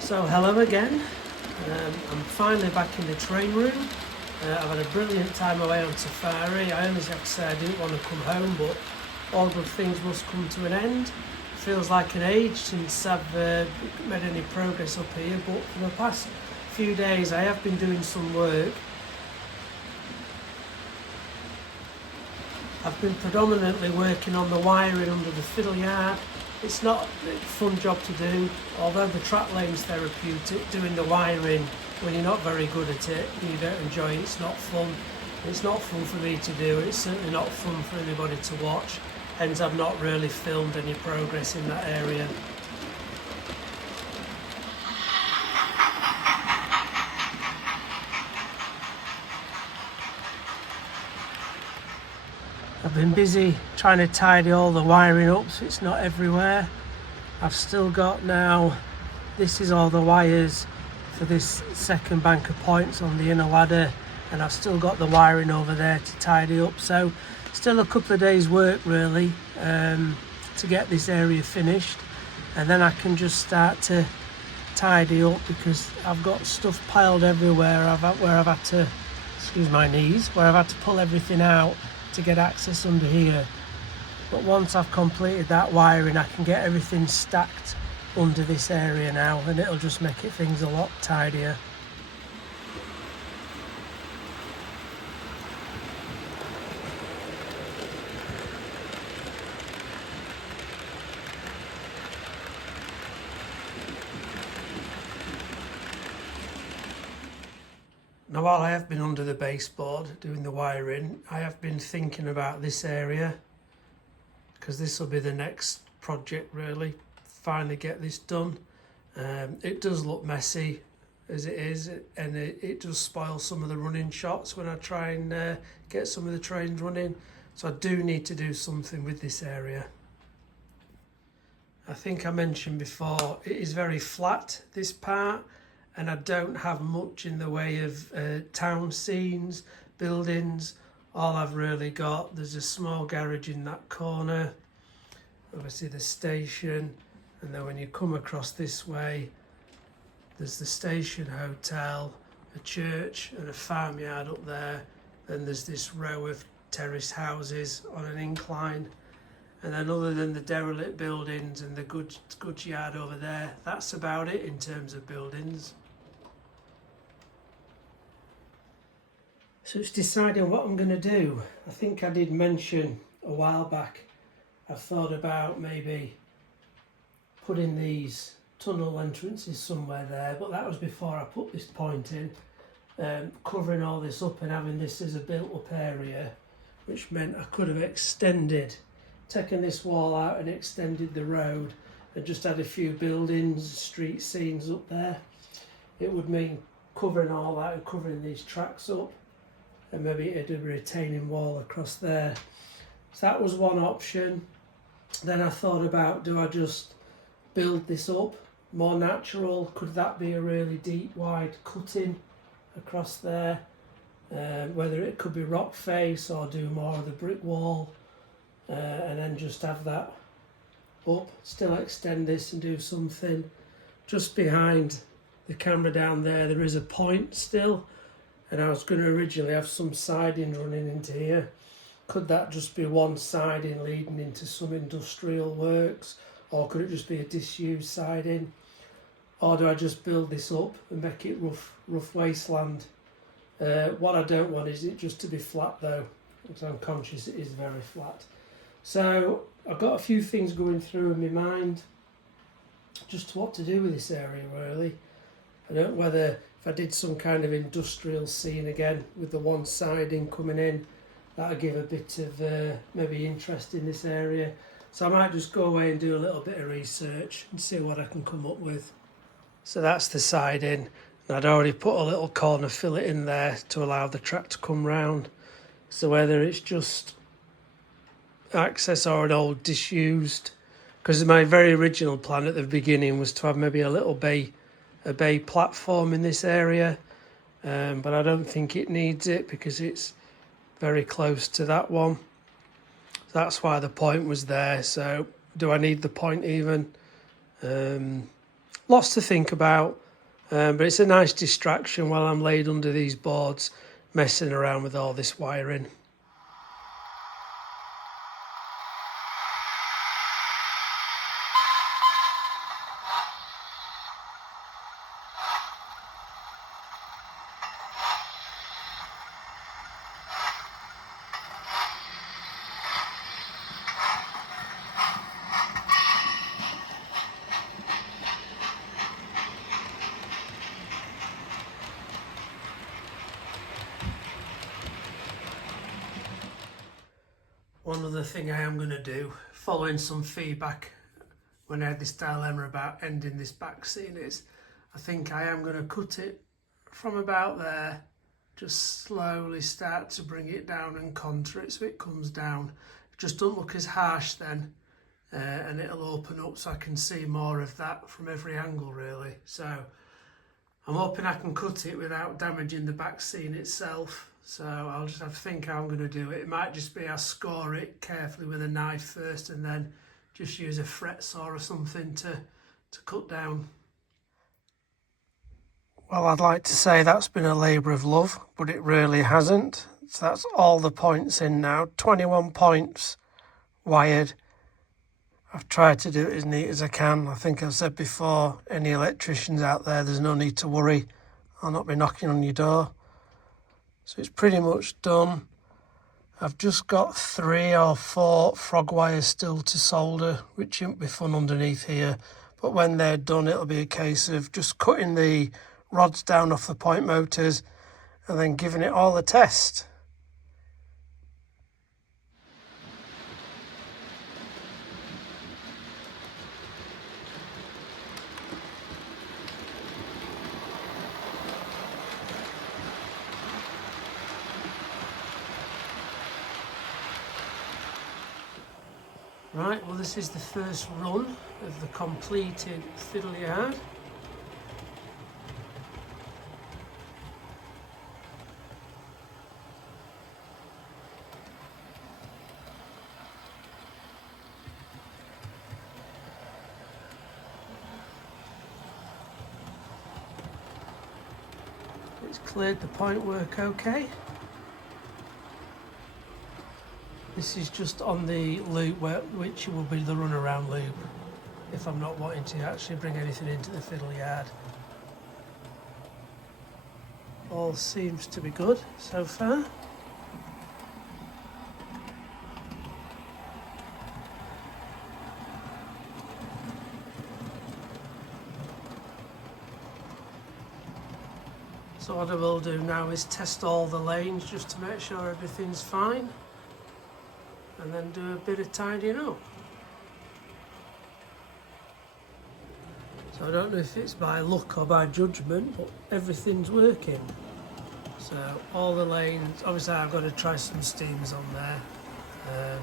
So hello again, I'm finally back in the train room. I've had a brilliant time away on safari. I only have to say I didn't want to come home, but all good things must come to an end. Feels like an age since I've made any progress up here, but for the past few days I have been doing some work. I've been predominantly working on the wiring under the Fiddle yard. It's not a fun job to do, although the track lane's therapeutic. Doing the wiring when you're not very good at it, you don't enjoy it, it's not fun. It's not fun for me to do, it's certainly not fun for anybody to watch, hence I've not really filmed any progress in that area. I've been busy trying to tidy all the wiring up so it's not everywhere. I've still got now, this is all the wires for this second bank of points on the inner ladder, and I've still got the wiring over there to tidy up. So still a couple of days work really to get this area finished, and then I can just start to tidy up because I've got stuff piled everywhere where I've had to, excuse my knees, where I've had to pull everything out to get access under here. But once I've completed that wiring, I can get everything stacked under this area now, and it'll just make things a lot tidier. Now, while I have been under the baseboard doing the wiring, I have been thinking about this area, because this will be the next project really, finally get this done. It does look messy as it is, and it does spoil some of the running shots when I try and get some of the trains running, so I do need to do something with this area. I think I mentioned before, it is very flat, this part, and I don't have much in the way of town scenes, buildings. All I've really got, there's a small garage in that corner, obviously the station, and then when you come across this way, there's the station hotel, a church and a farmyard up there, then there's this row of terrace houses on an incline, and then other than the derelict buildings and the goods yard over there, that's about it in terms of buildings. So it's deciding what I'm going to do. I think I did mention a while back, I've thought about maybe putting these tunnel entrances somewhere there, but that was before I put this point in, covering all this up and having this as a built up area, which meant I could have taken this wall out and extended the road and just had a few buildings, street scenes up there. It would mean covering all that and covering these tracks up, and maybe it'd a retaining wall across there. So that was one option. Then I thought about, do I just build this up more natural? Could that be a really deep wide cutting across there? Whether it could be rock face or do more of the brick wall, and then just have that up, still extend this and do something. Just behind the camera down there, there is a point still, and I was going to originally have some siding running into here. Could that just be one siding leading into some industrial works, or could it just be a disused siding? Or do I just build this up and make it rough wasteland? What I don't want is it just to be flat though, because I'm conscious it is very flat. So I've got a few things going through in my mind, just what to do with this area really. I don't know whether if I did some kind of industrial scene again with the one siding coming in, that'll give a bit of maybe interest in this area. So I might just go away and do a little bit of research and see what I can come up with. So that's the siding, and I'd already put a little corner fillet in there to allow the track to come round. So whether it's just access or an old disused, because my very original plan at the beginning was to have maybe a little bay platform in this area, but I don't think it needs it because it's very close to that one. That's why the point was there. So do I need the point even? lots to think about, but it's a nice distraction while I'm laid under these boards messing around with all this wiring. One other thing I am going to do, following some feedback when I had this dilemma about ending this back seam, is I think I am going to cut it from about there, just slowly start to bring it down and contour it so it comes down. It just don't look as harsh then, and it'll open up so I can see more of that from every angle really. So I'm hoping I can cut it without damaging the back seam itself. So I'll just have to think how I'm going to do it. It might just be I score it carefully with a knife first and then just use a fret saw or something to cut down. Well, I'd like to say that's been a labour of love, but it really hasn't. So that's all the points in now, 21 points wired. I've tried to do it as neat as I can. I think I've said before, any electricians out there, there's no need to worry. I'll not be knocking on your door. So it's pretty much done. I've just got 3 or 4 frog wires still to solder, which won't be fun underneath here. But when they're done, it'll be a case of just cutting the rods down off the point motors and then giving it all a test. Right, well this is the first run of the completed fiddle yard. It's cleared the point work okay. This is just on the loop which will be the runaround loop if I'm not wanting to actually bring anything into the fiddle yard. All seems to be good so far. So what I will do now is test all the lanes just to make sure everything's fine, and then do a bit of tidying up. So I don't know if it's by luck or by judgment, but everything's working. So all the lanes, obviously I've got to try some steams on there,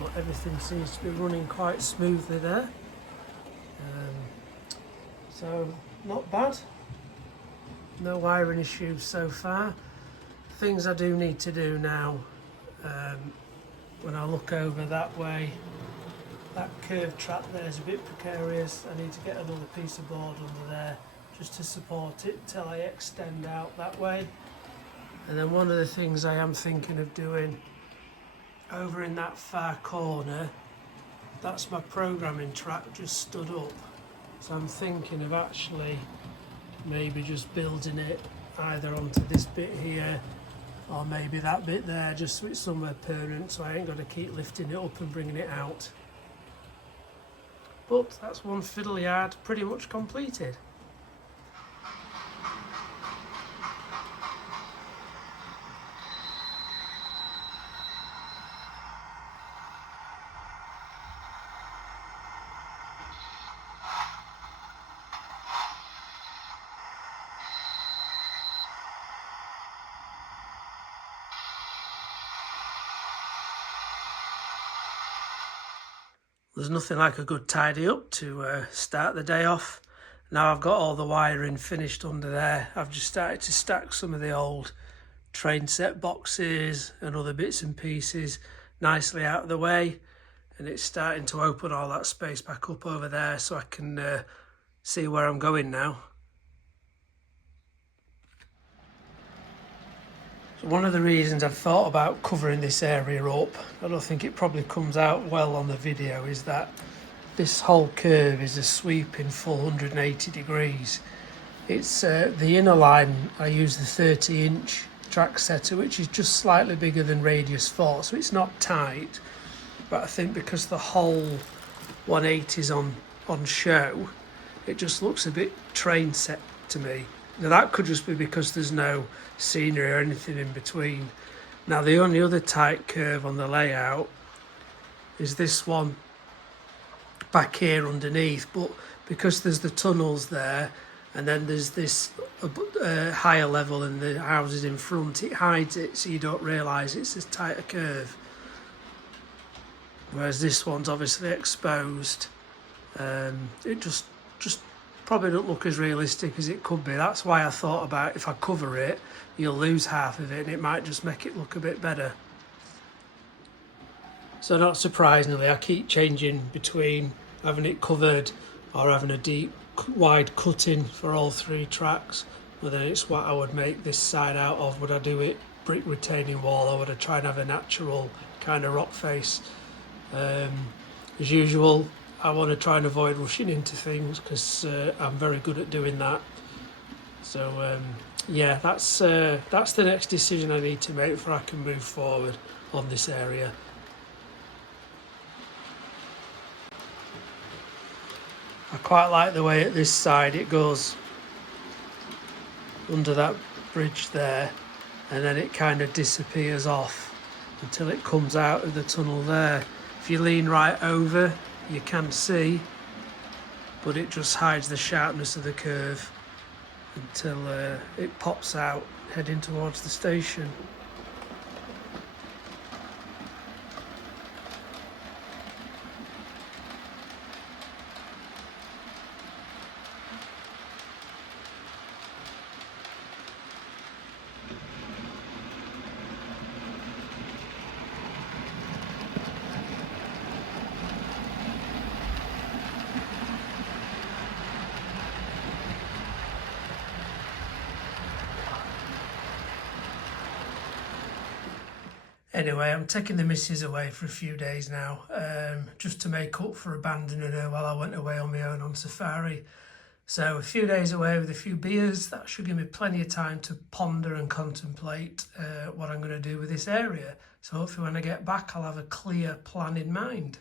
but everything seems to be running quite smoothly there. So not bad. No wiring issues so far. Things I do need to do now, when I look over that way, that curved track there is a bit precarious. I need to get another piece of board under there just to support it till I extend out that way. And then one of the things I am thinking of doing over in that far corner, that's my programming track just stood up. So I'm thinking of actually maybe just building it either onto this bit here or maybe that bit there, just so it's somewhere permanent, so I ain't got to keep lifting it up and bringing it out. But that's one fiddle yard pretty much completed. There's nothing like a good tidy up to start the day off. Now I've got all the wiring finished under there, I've just started to stack some of the old train set boxes and other bits and pieces nicely out of the way, and it's starting to open all that space back up over there so I can see where I'm going now. So one of the reasons I've thought about covering this area up, I don't think it probably comes out well on the video, is that this whole curve is a sweeping full 180 degrees. It's the inner line, I use the 30-inch track setter, which is just slightly bigger than radius 4, so it's not tight, but I think because the whole 180 is on show, it just looks a bit train set to me. Now that could just be because there's no scenery or anything in between. Now the only other tight curve on the layout is this one back here underneath, but because there's the tunnels there and then there's this higher level and the houses in front, it hides it so you don't realise it's a tighter curve. Whereas this one's obviously exposed. It just probably don't look as realistic as it could be. That's why I thought about, if I cover it, you'll lose half of it and it might just make it look a bit better. So not surprisingly, I keep changing between having it covered or having a deep, wide cutting for all three tracks. But then it's what I would make this side out of. Would I do it brick retaining wall, or would I try and have a natural kind of rock face? As usual, I want to try and avoid rushing into things because I'm very good at doing that. So yeah, that's the next decision I need to make before I can move forward on this area. I quite like the way at this side it goes under that bridge there, and then it kind of disappears off until it comes out of the tunnel there. If you lean right over, you can see, but it just hides the sharpness of the curve until it pops out heading towards the station. Anyway, I'm taking the missus away for a few days now, just to make up for abandoning her while I went away on my own on safari. So a few days away with a few beers, that should give me plenty of time to ponder and contemplate what I'm going to do with this area. So hopefully when I get back, I'll have a clear plan in mind.